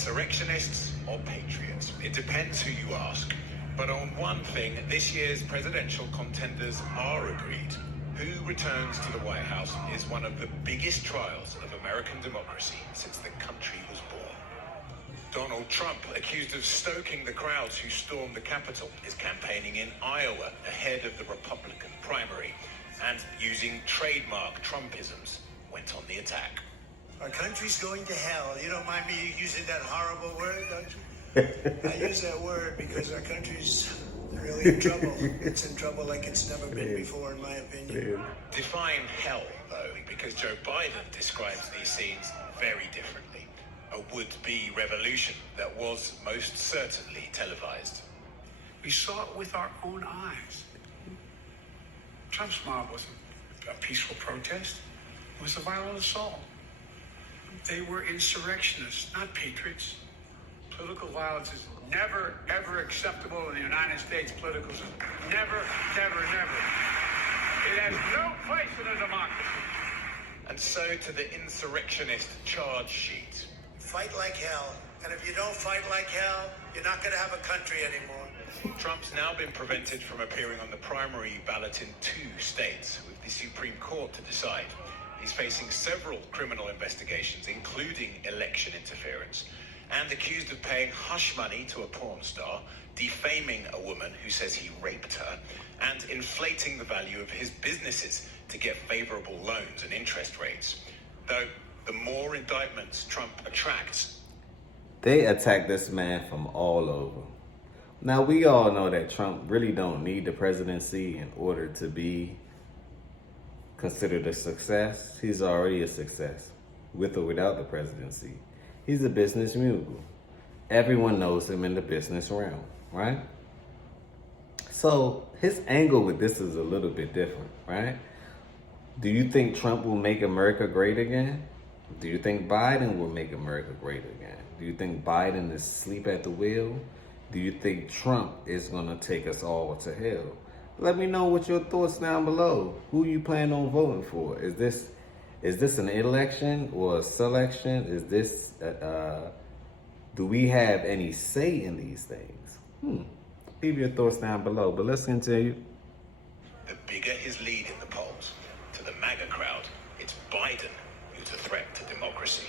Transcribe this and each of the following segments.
insurrectionists or patriots? It depends who you ask. But on one thing, this year's presidential contenders are agreed. Who returns to the White House is one of the biggest trials of American democracy since the country was born. Donald Trump, accused of stoking the crowds who stormed the Capitol, is campaigning in Iowa ahead of the Republican primary and using trademark Trumpisms went on the attack. Our country's going to hell. You don't mind me using that horrible word, don't you? I use that word because our country's really in trouble. It's in trouble like it's never been before, in my opinion. Define hell, though, because Joe Biden describes these scenes very differently. A would-be revolution that was most certainly televised. We saw it with our own eyes. Trump's mob wasn't a peaceful protest. It was a violent assault. They were insurrectionists, not patriots. Political violence is never, ever acceptable in the United States political system. Never, never, never. It has no place in a democracy. And so to the insurrectionist charge sheet. Fight like hell. And if you don't fight like hell, you're not going to have a country anymore. Trump's now been prevented from appearing on the primary ballot in 2 states, with the Supreme Court to decide. He's facing several criminal investigations, including election interference, and accused of paying hush money to a porn star, defaming a woman who says he raped her, and inflating the value of his businesses to get favorable loans and interest rates. Though the more indictments Trump attracts, they attack this man from all over. Now, we all know that Trump really don't need the presidency in order to be considered a success. He's already a success, with or without the presidency. He's a business mogul. Everyone knows him in the business realm, right? So his angle with this is a little bit different, right? Do you think Trump will make America great again? Do you think Biden will make America great again? Do you think Biden is asleep at the wheel? Do you think Trump is going to take us all to hell? Let me know what your thoughts down below. Who you plan on voting for? Is this an election or a selection? Is this do we have any say in these things? Leave your thoughts down below. But let's continue. The bigger his lead in the polls, to the MAGA crowd, it's Biden who's a threat to democracy.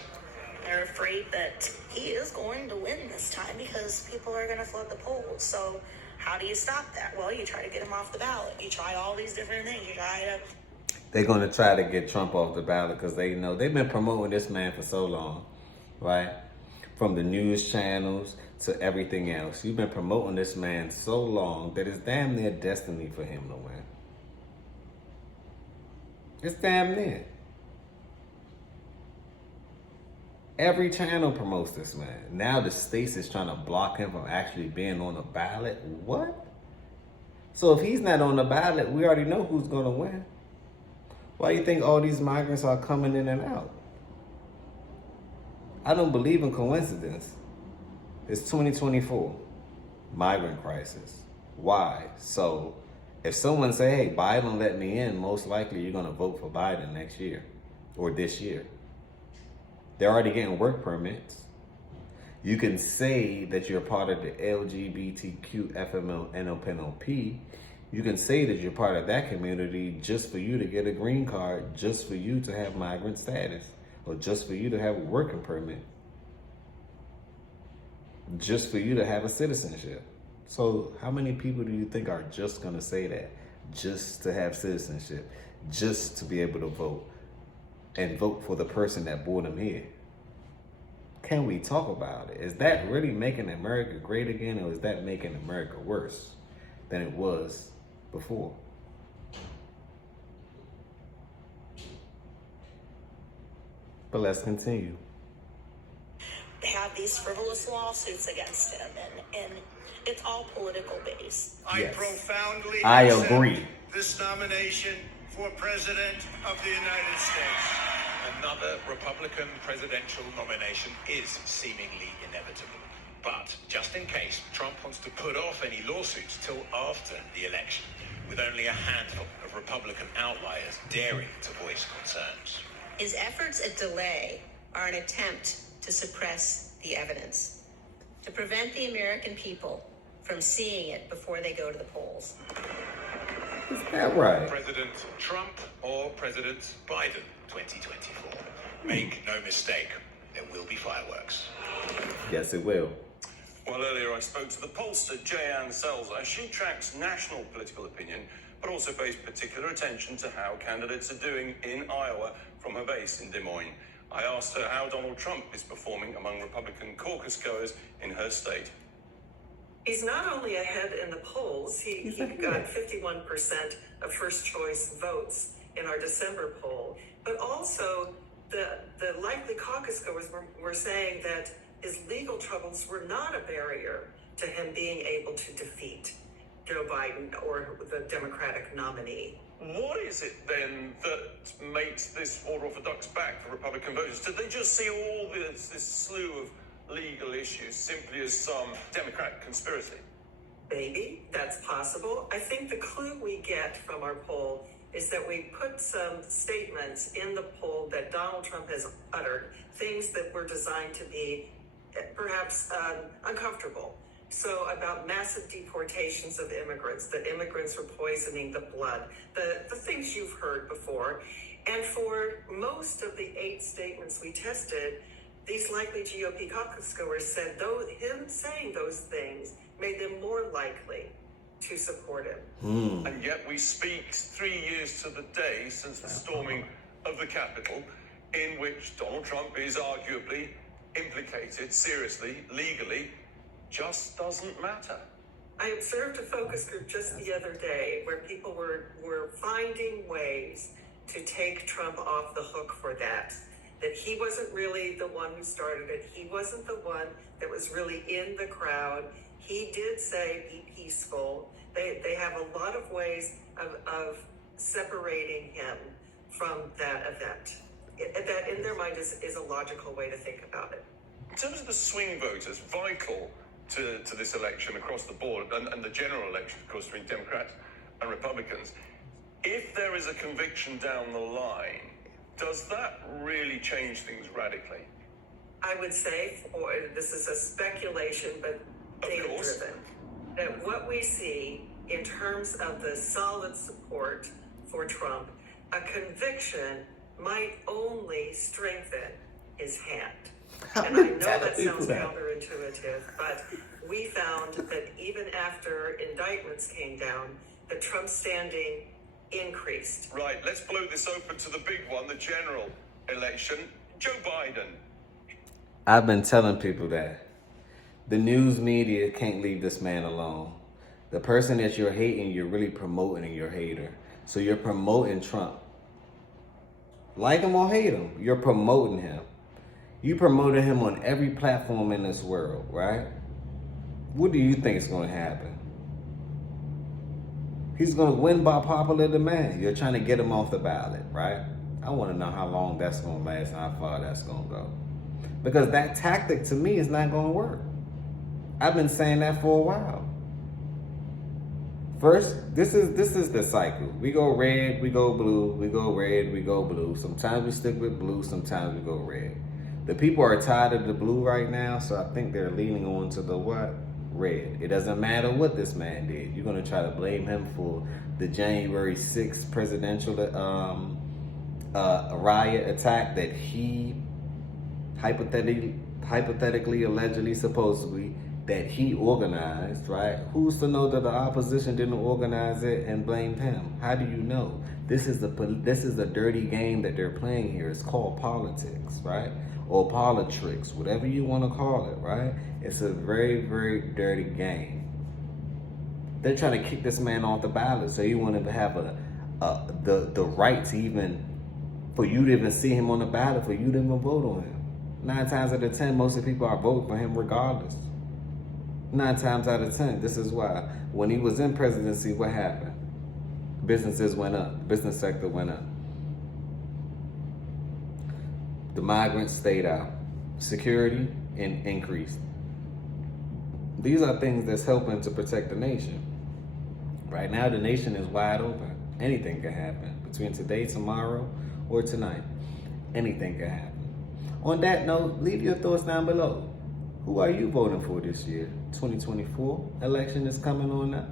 They're afraid that he is going to win this time because people are going to flood the polls. So how do you stop that? Well, you try to get him off the ballot. You try all these different things. You try to... They're going to try to get Trump off the ballot because they know they've been promoting this man for so long, right? From the news channels to everything else. You've been promoting this man so long that it's damn near destiny for him to win. It's damn near. Every channel promotes this man. Now the states is trying to block him from actually being on the ballot. What? So if he's not on the ballot, we already know who's going to win. Why do you think all these migrants are coming in and out? I don't believe in coincidence. It's 2024. Migrant crisis. Why? So if someone say, hey, Biden let me in, most likely you're going to vote for Biden next year or this year. They're already getting work permits. You can say that you're part of the LGBTQ FMLNOPNOP. You can say that you're part of that community just for you to get a green card, just for you to have migrant status, or just for you to have a working permit, just for you to have a citizenship. So how many people do you think are just going to say that? Just to have citizenship, just to be able to vote, and vote for the person that brought them here? Can we talk about it? Is that really making America great again, or is that making America worse than it was before? But let's continue. They have these frivolous lawsuits against him, and it's all political based. I profoundly agree. This nomination for President of the United States. Another Republican presidential nomination is seemingly inevitable. But just in case, Trump wants to put off any lawsuits till after the election, with only a handful of Republican outliers daring to voice concerns. His efforts at delay are an attempt to suppress the evidence, to prevent the American people from seeing it before they go to the polls. Is that right? President Trump or President Biden 2024. Make no mistake, there will be fireworks. Yes, it will. Well, earlier I spoke to the pollster Jeanne Selzer. She tracks national political opinion, but also pays particular attention to how candidates are doing in Iowa from her base in Des Moines. I asked her how Donald Trump is performing among Republican caucus goers in her state. He's not only ahead in the polls, he got 51% of first choice votes in our December poll, but also the likely caucus goers were saying that his legal troubles were not a barrier to him being able to defeat Joe Biden or the Democratic nominee. What is it then that makes this more orthodox back for Republican voters? Did they just see all this slew of legal issues simply as some Democrat conspiracy? Maybe that's possible. I think the clue we get from our poll is that we put some statements in the poll that Donald Trump has uttered, things that were designed to be perhaps uncomfortable. So about massive deportations of immigrants, that immigrants were poisoning the blood, the things you've heard before. And for most of the 8 statements we tested, these likely GOP caucus goers said him saying those things made them more likely to support him. And yet we speak 3 years to the day since the storming of the Capitol, in which Donald Trump is arguably implicated seriously, legally, just doesn't matter. I observed a focus group just the other day where people were finding ways to take Trump off the hook for that he wasn't really the one who started it. He wasn't the one that was really in the crowd. He did say be peaceful. They have a lot of ways of separating him from that event. That in their mind is a logical way to think about it. In terms of the swing voters, vital to this election across the board, and the general election, of course, between Democrats and Republicans, if there is a conviction down the line, does that really change things radically? I would say, or this is a speculation, but data-driven, that what we see in terms of the solid support for Trump, a conviction might only strengthen his hand. And I know that sounds counterintuitive, but we found that even after indictments came down, the Trump standing increased. Right, let's blow this open to the big one, the general election. Joe Biden. I've been telling people that the news media can't leave this man alone. The person that you're hating, you're really promoting your hater. So you're promoting Trump. Like him or hate him, you're promoting him. You promoted him on every platform in this world, right? What do you think is going to happen? He's going to win by popular demand. You're trying to get him off the ballot, right? I want to know how long that's going to last and how far that's going to go. Because that tactic to me is not going to work. I've been saying that for a while. First, this is the cycle. We go red, we go blue, we go red, we go blue. Sometimes we stick with blue, sometimes we go red. The people are tired of the blue right now, so I think they're leaning on to the what? Red. It doesn't matter what this man did. You're going to try to blame him for the January 6th presidential riot attack that he hypothetically, allegedly, supposedly, that he organized, right? Who's to know that the opposition didn't organize it and blamed him? How do you know? This is the dirty game that they're playing here. It's called politics, right? Or politricks, whatever you want to call it, right? It's a very, very dirty game. They're trying to kick this man off the ballot, so you want to have the right to even, for you to even see him on the ballot, for you to even vote on him. 9 times out of 10, most of the people are voting for him regardless. 9 times out of 10, this is why. When he was in presidency, what happened? Businesses went up. Business sector went up. The migrants stayed out. Security increased. These are things that's helping to protect the nation. Right now, the nation is wide open. Anything can happen. Between today, tomorrow, or tonight. Anything can happen. On that note, leave your thoughts down below. Who are you voting for this year? 2024 election is coming on now.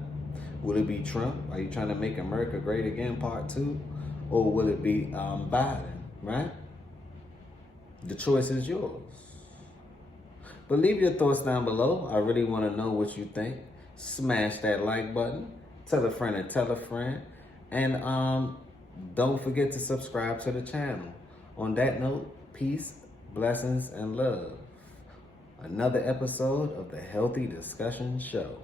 Will it be Trump? Are you trying to make America great again, part 2? Or will it be Biden, right? The choice is yours. But leave your thoughts down below. I really want to know what you think. Smash that like button. Tell a friend and tell a friend. And don't forget to subscribe to the channel. On that note, peace, blessings, and love. Another episode of the Healthy Discussions Show.